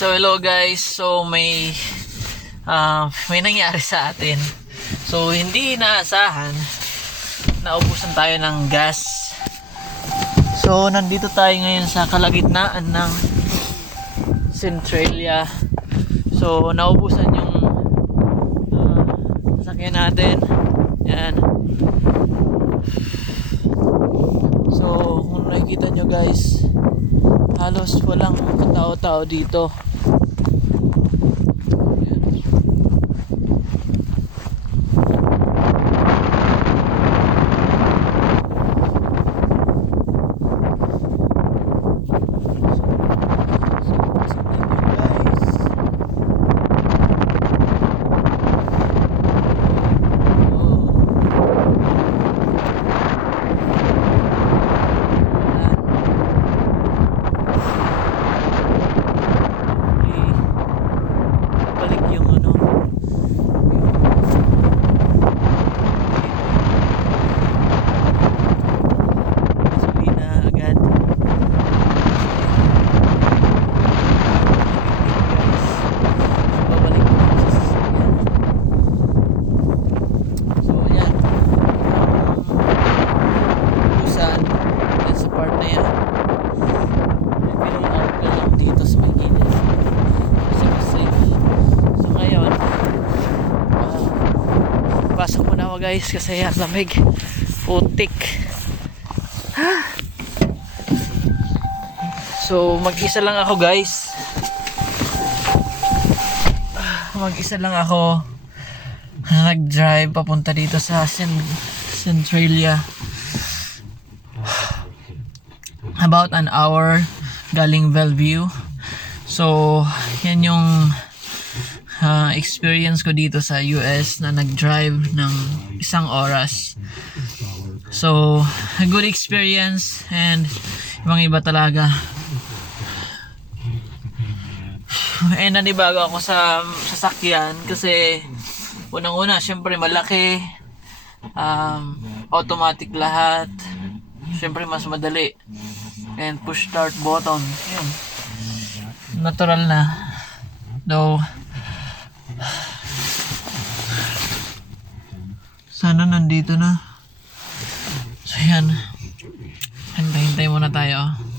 So hello guys. So may ah, may nangyari sa atin. So hindi inaasahan naubusan tayo ng gas. So nandito tayo ngayon sa kalagitnaan ng Centralia. So naubusan yung ah, sasakyan natin. Yan. So kung nakikita nyo guys, halos walang katao-tao dito. Ayan. balik yung ano yung gasolina agad so babalik ko lang sa sasakyan so yan busan yan sa part na yan may pinull out ka lang dito sa may gilid kasi mas safe so ngayon ah, pasok muna ako guys kasi ang lamig. Putik. So mag isa lang ako guys. Ah, mag isa lang ako. Nag drive papunta dito sa Cen- Centralia. About an hour galing Bellevue. So, yan yung ah, experience ko dito sa US na nag-drive ng isang oras. So, a good experience and ibang iba talaga. And nanibago ako sa sasakyan kasi unang-una, syempre malaki, um, automatic lahat, syempre mas madali, and push start button. Yun natural na. Though, Sana nandito na. So yan. Hintay-hintay muna tayo. Oh.